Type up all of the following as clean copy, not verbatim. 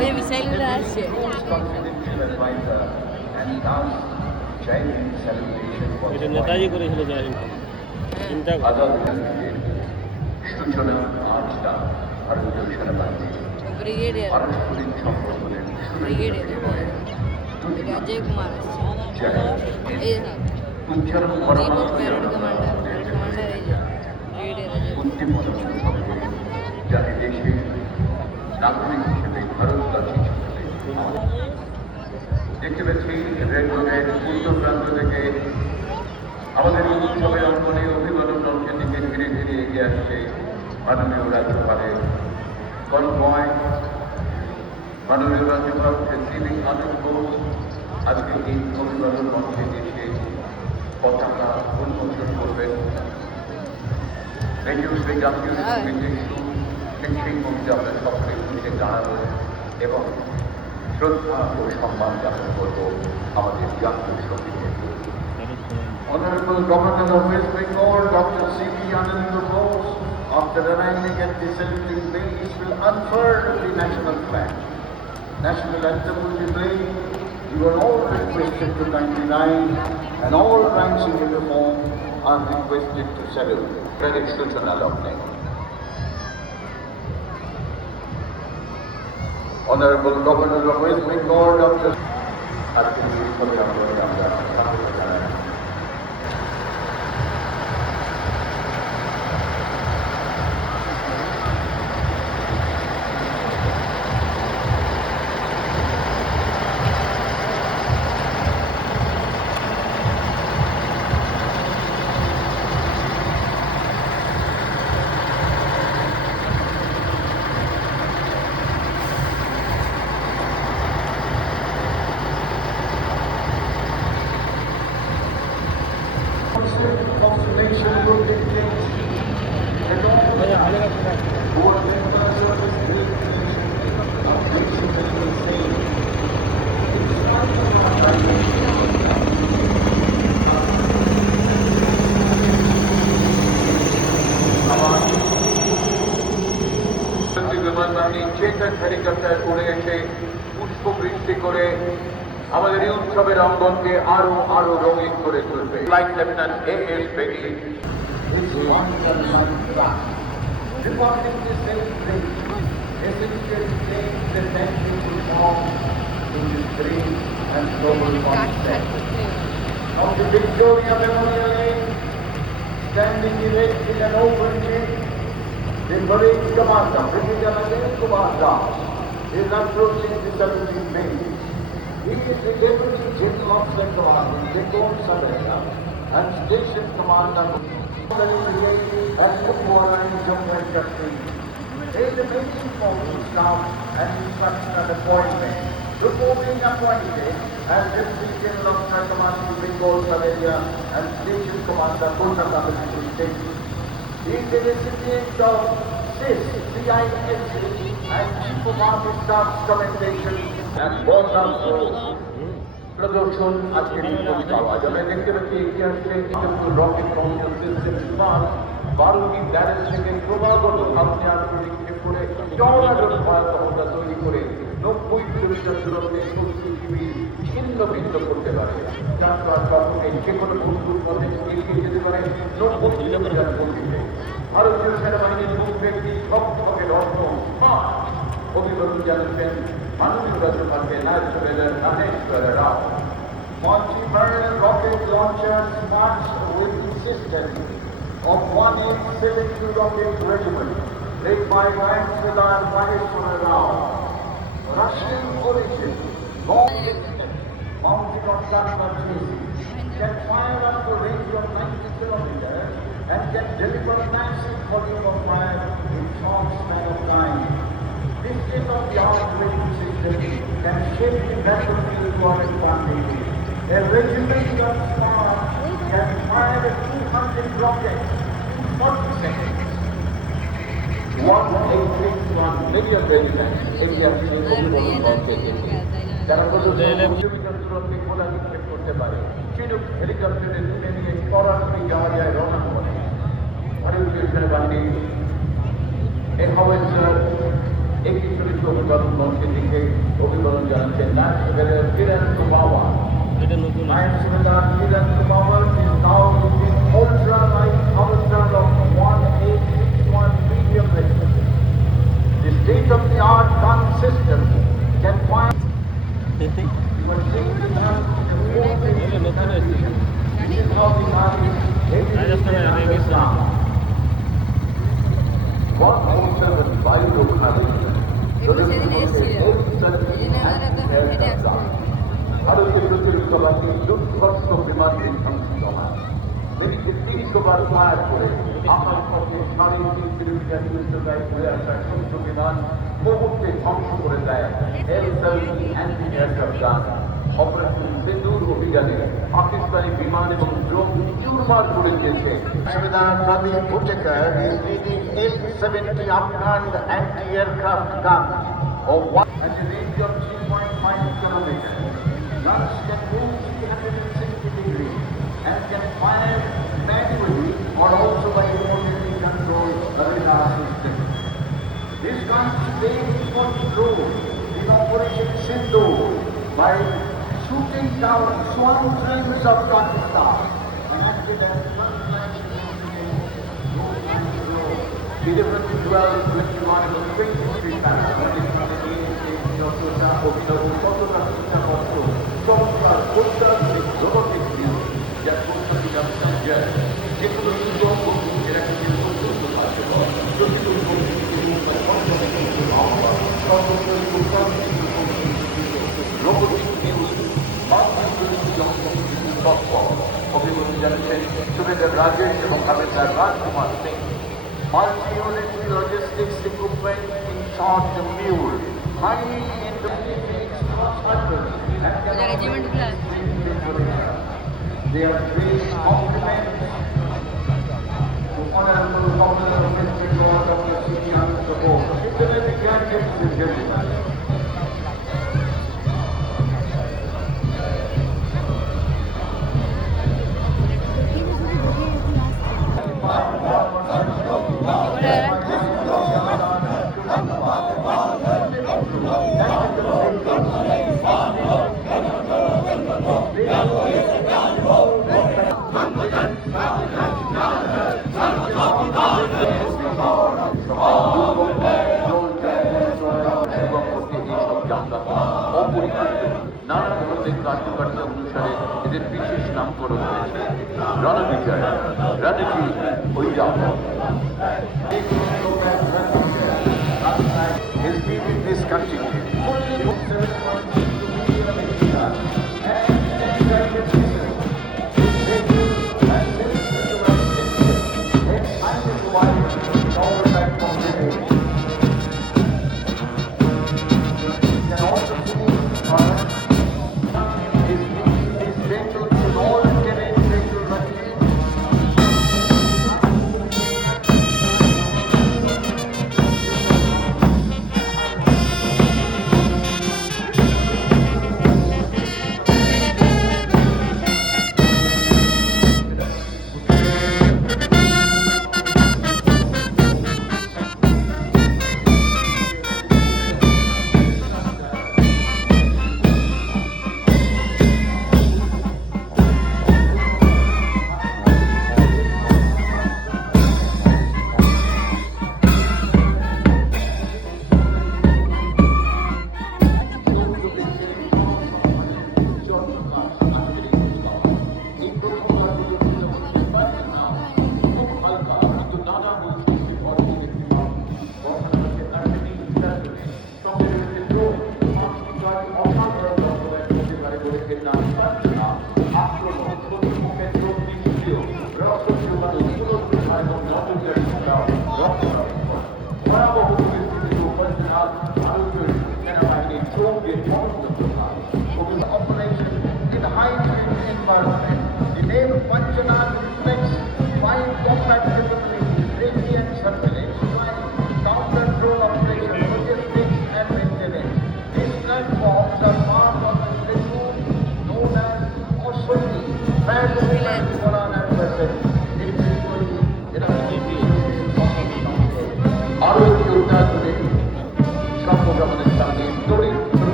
ওই মিসাইলগুলো আসছে এটা নেতাজি করেছিল জয় চিন্তা সূচনা আজ না ভারতীয় সেনাবাহিনীর ব্রিগেডিয়ার পারস্পরিক সম্পর্কের ব্রিগেডিয়ার অজয় কুমার আসছে এই উচ্চারণ দীপক প্যারেড কমান্ডার এই যে ব্রিগেডিয়ার অজয় উদ্দীপনা সঙ্গে যাতে দেশের নাগরিক হিসেবে ভারতবাসী হিসেবে দেখতে পাচ্ছি রেলওয়ের উত্তর প্রান্ত থেকে আমাদের এই উৎসবের অঙ্গনে অভিবাদন লক্ষ্যের দিকে ধীরে ধীরে এগিয়ে আসছে মাননীয় রাজ্যপালের কনভয়। মাননীয় রাজ্যপাল শ্রী আনন্দ বোস আজকে এই অভিবাদন মঞ্চে এসে পতাকা উন্মোচন করবেন। রেডিও সেই জাতীয় সঙ্গীতের সুর সেই মঞ্চে আমরা সকলে উঠে দাঁড়াবো এবং শ্রদ্ধা ও সম্মান জ্ঞাপন করবো আমাদের জাতীয় সঙ্গীতের। Honorable Governor of West Bengal, Dr. C.V. Ananda Bose, after arriving at the saluting base, will unfurl the national flag. National anthem will be played. You are all requested to kindly rise, and all ranks in uniform are requested to salute. Credit Suchana Lokne. Honorable Governor of West Bengal, Dr. Constellation will dictate that all who are members of this great nation are basically the same. In spite of our বিমান বাহিনী Chetak helicopter উড়ে এসে পুষ্পবৃষ্টি করে আমাদের এই উৎসবের অঙ্গনকে আরো আরো রঙিন করে তুলবে। Flight Lieutenant A.S. Begli is one of my class. Departing the same place, essentially saying the national reform in this great and global context. Of the Victoria Memorial Lane, standing erect in an open gate, the parade commander, Brigadier Ajay Kumar Das, is approaching the saluting base. He is the Deputy General Officer Commanding Bengal Sub-Area and Station Commander and Kupwara in Jammu and Kashmir. They are the main forces staff and instruction and appointment before being appointed as Deputy General Officer Commanding Bengal Sub-Area and Station Commander Kolkata Military Station. He is the recipient of CISC and Chief of Army Staff's commendation and was also প্রদর্শন আজকের এই পরিকাল আজ আমরা দেখতে পাচ্ছি ইতিহাসে rocket launcher system বিমান 12টি barrage থেকে ক্রমাগত আগ্নেয়াস্ত্র নিক্ষেপ করে টর্নেডোর ভয়াবহতা তৈরি করে 90 কিলোমিটার দূরত্বে শত্রু শিবির ছিন্ন ভিন্ন করতে পারে। যাত্রার কখনোই যে কোনো বন্ধুর মধ্যে এগিয়ে যেতে পারে 90 কিলোমিটার গতিতে। ভারতীয় সেনাবাহিনীর মুখে একটি ঝকঝকে রত্ন অভিবাদন জানিয়েছেন মাননীয় রাজ্যপালকে national Gyaneshwar Rao. Multi-barrel rocket launchers marched with the system of 1872 Rocket Regiment, led by Vice Admiral Maheshwara Rao. Russian origin, mounted on Kashmir chassis, can fire up to a range of 90 kilometers and can deliver a massive volume of fire in short span of time. This state-of-the-art weapon system can shape the battlefield to our advantage. A regiment of Smart can fire 200 rockets in 40 seconds. 1861 million regiments India will overall contain. যারা kilometre দূরত্বে খোলা নিক্ষেপ করতে পারে চিনুক হেলিকপ্টারে তুলে নিয়ে সরাসরি যাওয়া যায় রওনা করে ভারতীয় সেনাবাহিনী এ হওয়েন্সার একটি চরিত্র অভিবাদন মঞ্চে দিকে অভিবাদন জানাচ্ছেন নাট্যকারের কিরণ কুমার। এটা নতুন Mayan Subedar Kiran Kumar is now using ultra-light power of 1861 medium lecture. The state-of-the-art gun system can fire এটা নতুন এসেছে রাজস্থানের রেগিস্তান এগুলো সেদিন এসেছিল এই জন্য আমরা তো হেঁটে আসতে ভারতের প্রতিরক্ষা বাহিনী দুর্ধর্ষ বিমান বিধ্বংসিত হয় এদিকে 300 বার ফায়ার করে আকাশ পথে 3.5 কিলোমিটার উচ্চতায় ঘুরে আসা শত্রু বিমান মুহূর্তে ধ্বংস করে দেয় L-30 অ্যান্টি এয়ারক্রাফট গান। অপারেশন সিন্দুর অভিযানে পাকিস্তানি বিমান এবং ড্রোন চুরমার করে দিয়েছে। Subedar Pradeep Bhuttekar is leading L-70 unmanned anti-aircraft guns of one At a range of 3.5 kilometers, guns can move 360 degrees and can fire manually or also by remotely controlled radar system. These guns played important role in Operation Sindoor by shooting down swarm trains of Pakistan and acted as front-line Delivered 12, 21 এবং 23 টাকা পাকিস্তানে নিয়ে এসে যতটা অভিনব ততটা চিন্তাপত্র চমৎকার অত্যাধুনিক রোবটিক নিউজ যা কৌশলী ব্যবসার যায় যেগুলো সুযোগ এরা কিন্তু অত্যন্ত কার্যকর প্রতিকূল পরিস্থিতির মোকাবেলা পর্যবেক্ষণ আহ্বান সর্বোচ্চ রোবটিক নিউজ অভিমুখী জানাচ্ছেন সুবেদার রাজেশ এবং হাবেদার রাজকুমার Singh. Multi-unit logistics equipment in short mule, highly intermediate cross-country রেজিমেন্টগুলো আছে They are great compliments to Honorable Governor of West Bengal, Dr. C.P. Anand Kapoor. Citizen graduates and gentlemen. নানা ধরনের কার্যকারিতা অনুসারে এদের বিশেষ নামকরণ হয়েছে Ranbijay, রণজি, ঐরাব। His leading this country.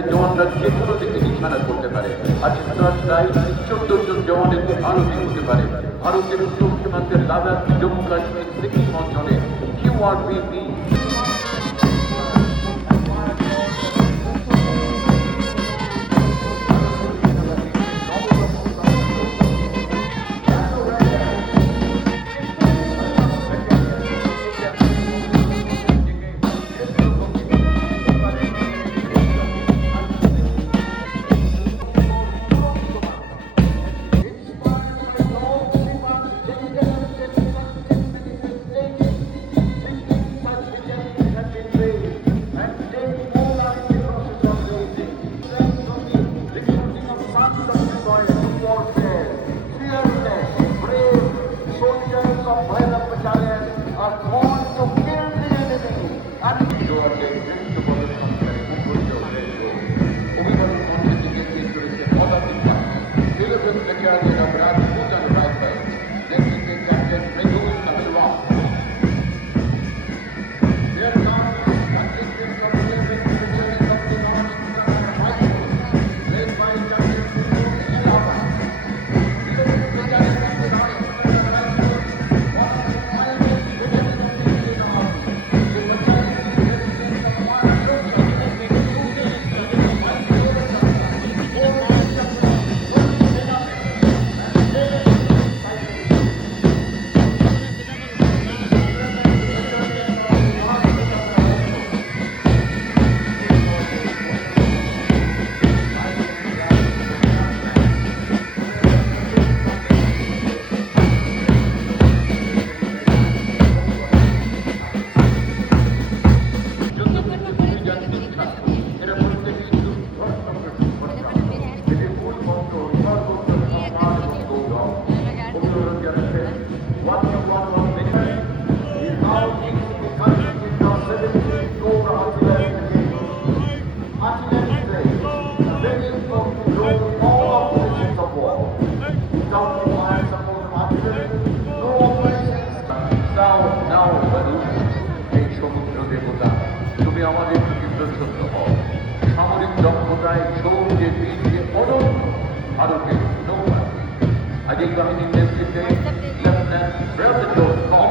যাতে জওয়ানরা যে কোনো দিকে নিশানা করতে পারে। আর সন্ত্রাসরাই 14 জন জওয়ানের আরতি হতে পারে। ভারতের উত্তর সীমান্তের লাদাখ, জম্মু কাশ্মীর, সিকিম অঞ্চলে QRPP তুমি আমাদের চিত্রচ্ছন্ন হও। সামরিক দক্ষতায় সৌর্যে বীর্যে অনন্য ভারতের নৌবাহিনী। আজ এই বাহিনীর নেতৃত্বে লেফটেন্যান্ট ব্রাভেজোর কর।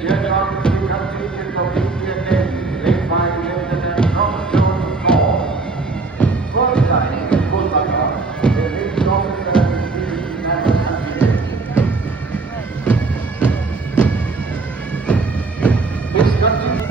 Here comes the contingent of Indian Navy, led by Lieutenant Brahmajot Kaur. First time in Kolkata, a Navy officer is never considered. This contingent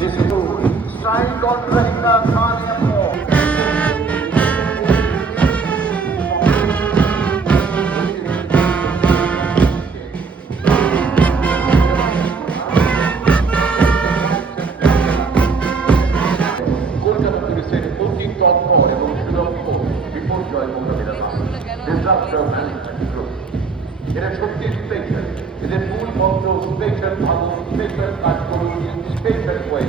This is strike on the Hindustani war. Kolkata পুলিশের অতি তৎপর এবং সুদক্ষ বিপর্যয় মোকাবিলা disaster management group. এরা সত্যি special. এদের মূল মন্ত্র স্পেশাল ভাবুন, স্পেশাল কাজ করুন, special way.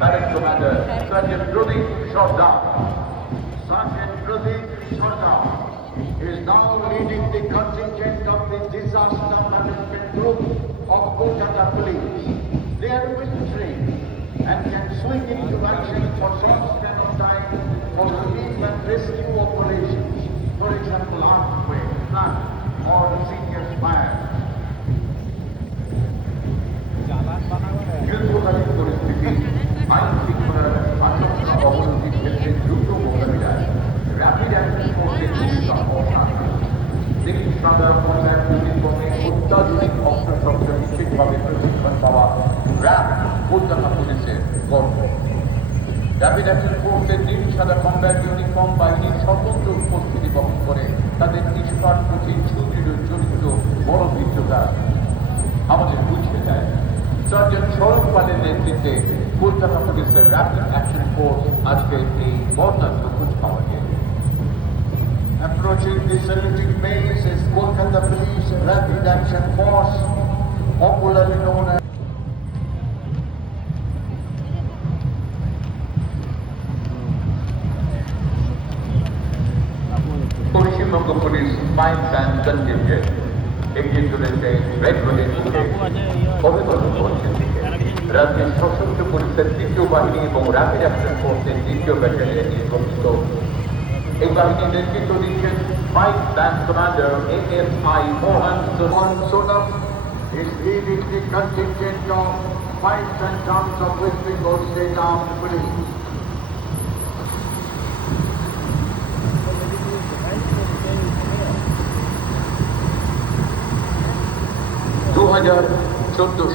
Parent Commander Sergeant Pradeep Sardar. Sergeant Pradeep Sardar is now leading the contingent of the Disaster Management Group of Kolkata Police. They are well trained and can swing into action for short span of time for relief and rescue operations. For example, earthquake, flood, or serious fire. যুদ্ধকালীন পরিস্থিতি আইন শৃঙ্খলার আশঙ্কা অবনতির ক্ষেত্রে দ্রুত মোকাবিলায় rapid action ফোর্সের ভূমিকা অসাধারণ। তিনি সাদা কমব্যাট ইউনিফর্মে অত্যাধুনিক অস্ত্রশস্ত্র নিশ্চিতভাবে প্রশিক্ষণ পাওয়া র্যাব কলকাতা পুলিশের গর্ব। র্যাপিড অ্যাকশন ফোর্সের নীল সাদা কমব্যাট ইউনিফর্ম বাহিনীর স্বতন্ত্র উপস্থিতি বহন করে তাদের নিষ্পাট প্রতি সুদৃঢ় চরিত্র বড় বীর্যতা আমাদের বুঝিয়ে দেয়। সার্জেন্ট সৌরভ পালের নেতৃত্বে কলকাতা পুলিশের র্যাপিড অ্যাকশন ফোর্স আজকে এই বর্ণাঢ্য কুচকাওয়াজে। Approaching the saluting base is Kolkata Police Rapid Action Force, popularly known as Paschimbanga police fine band contingent এগিয়ে চলেছে রেড রোডের দিকে অভিবাদন করছেন রাজ্যের সশস্ত্র পুলিশের তৃতীয় বাহিনী এবং র্যাপিড অ্যাকশন ফোর্সের দ্বিতীয় ব্যাটালিয়ন নিয়ে গঠিত এই বাহিনীর নেতৃত্ব দিচ্ছেন five band commander ASI Mohan Sonam is leading the contingent of 5 and Drums of West Bengal State Armed Police.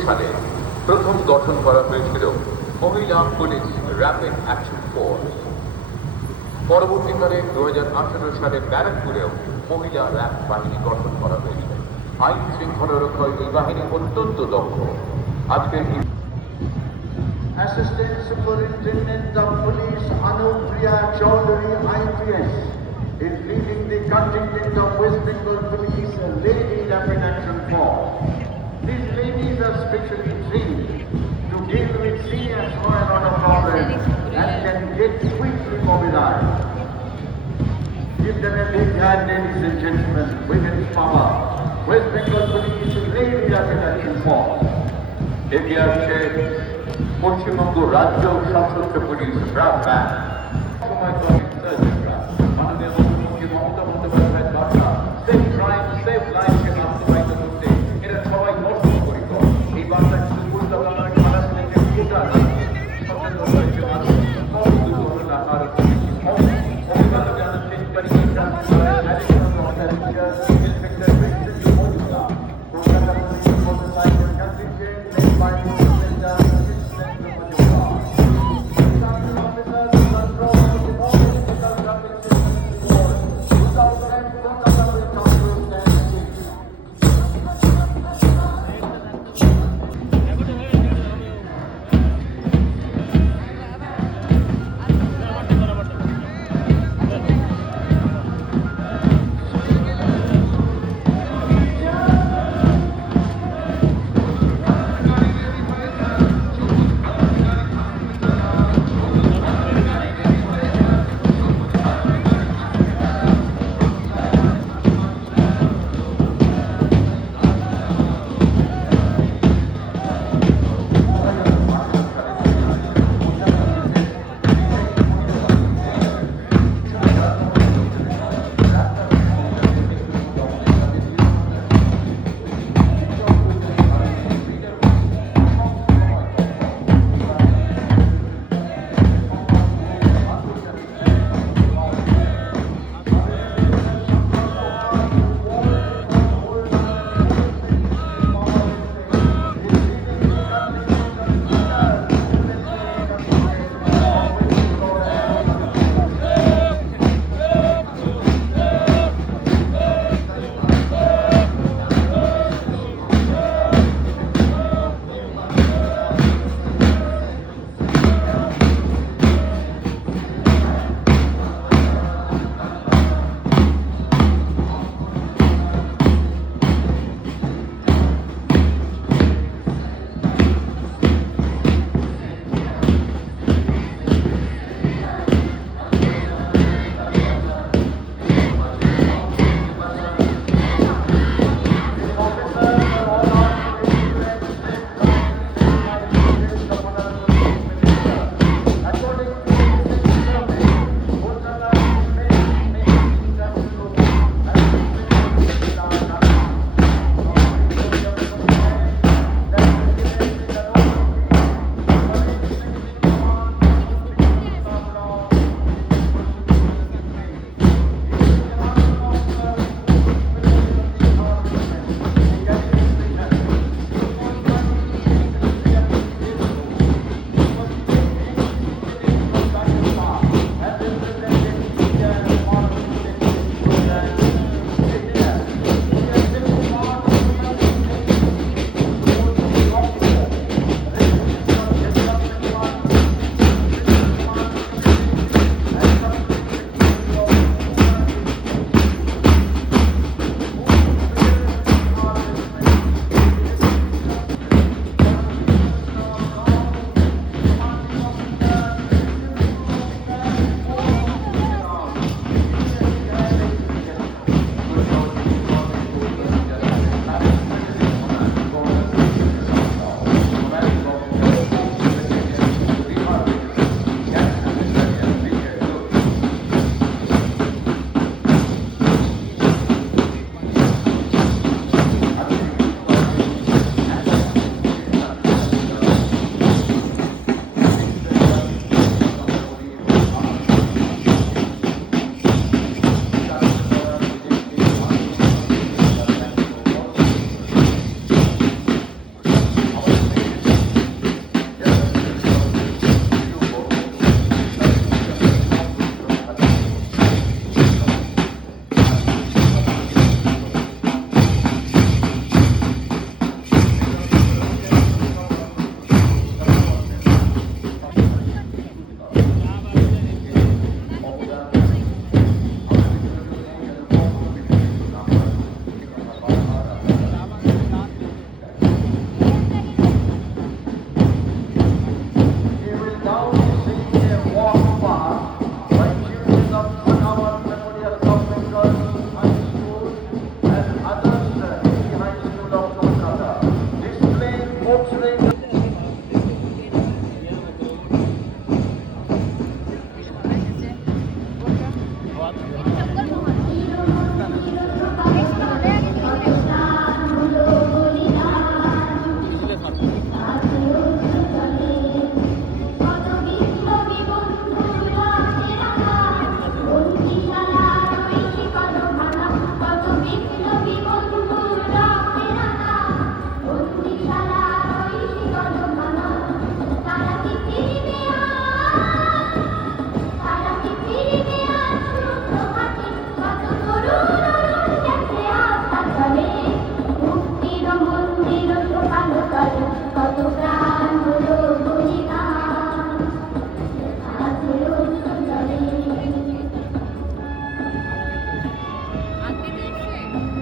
সালে প্রথম গঠন করা হয়েছিল মহিলা পুলিশ র্যাপিড অ্যাকশন ফোর্স। পরবর্তীকালে 2018 সালে ব্যারাকপুরেও মহিলা র্যাব বাহিনী গঠন করা হয়েছে। আইন শৃঙ্খলা রক্ষায় এই বাহিনী অত্যন্ত দক্ষ। আজকের Assistant Superintendent of Police Anupriya Chaudhary IPS is leading the contingent of West Bengal Police Lady Rapid Action Force. These ladies are specially trained to deal with serious law and order problems and can get quickly mobilized. Give them a big hand, ladies and gentlemen. Women's power. West Bengal Police Lady Rapid Action Force. এগিয়ে আসছে পশ্চিমবঙ্গ রাজ্য সশস্ত্র police RAB band. সময় সার্জেন্টরা মাননীয় মুখ্যমন্ত্রী মমতা বন্দ্যোপাধ্যায়ের বার্তা safe crime safe লাইফকে বাস্তবায়িত করতে এরা সবাই বদ্ধপরিকর। এই বার্তা শুধু কলকাতা নয়, সারা দেশের গোটা রাজ্যে সচেতন হয়েছে মানুষ। কম দুর্ঘটনা আরো বেশি কম। অভিজ্ঞতা জানাচ্ছেন পরিবেশ inspector Biswajit Majumdar. Kolkata Police motorcycle contingent led by Inspector Krishnan Majumdar. Officers are from the featuring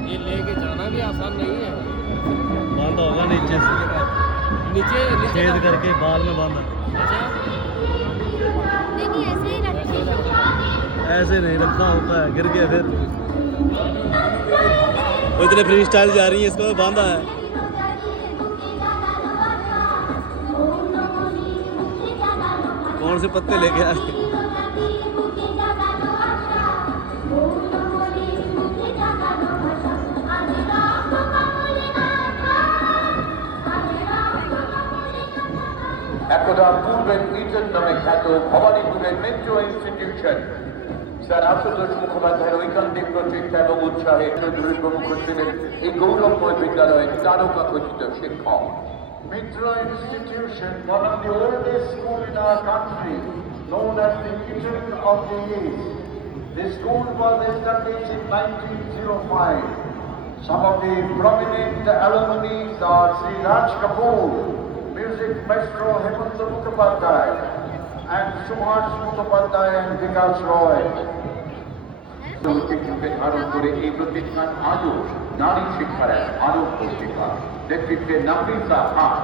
ये लेके जाना भी आसान नहीं है। बंद होगा नीचे से नीचे नीचे छेद करके बाल में बंद अच्छा नहीं ऐसे ही रखिए। ऐसे नहीं रखा होता है, गिर गया फिर वो इतने फ्री स्टाइल जा रही है, इसको बांधा है। कौन से पत्ते लेके आए? একদা পূর্বের ইটেন নামে খ্যাত ভবানীপুরের মেট্রো ইনস্টিটিউশন স্যার আশুতোষ মুখোপাধ্যায়ের ঐকান্তিক প্রচেষ্টা এবং উৎসাহে চৌধুরী প্রমুখ ছিলেন এই গৌরবময় বিদ্যালয়ের তারকা খচিত শিক্ষক। Mitra Institution, one of the oldest schools in our country, known as the Kitchen of the East. The school was established in 1905. Some of the prominent alumni are Sri Raj Kapoor, music maestro Hemanta Mukhopadhyay, and Subhash Mukhopadhyay and Vikas Roy. ঐতিহ্যকে ধারণ করে এই প্রতিষ্ঠান আজও নারী শিক্ষার এক আলোক পত্রিকা। নেতৃত্বে নাফিসা খান।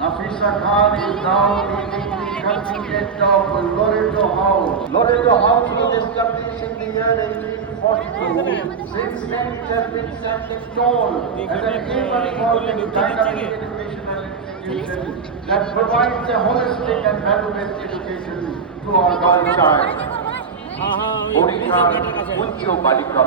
Nafisa Khan is now leading the contingent of Loreto House. Loreto House was established in the year 1842. Since then it has been standing tall as an ever-evolving dynamic educational institution that provides a holistic and value-based education to our girl child. हाँ हाँ ওড়িশার উচ্চ বালিকা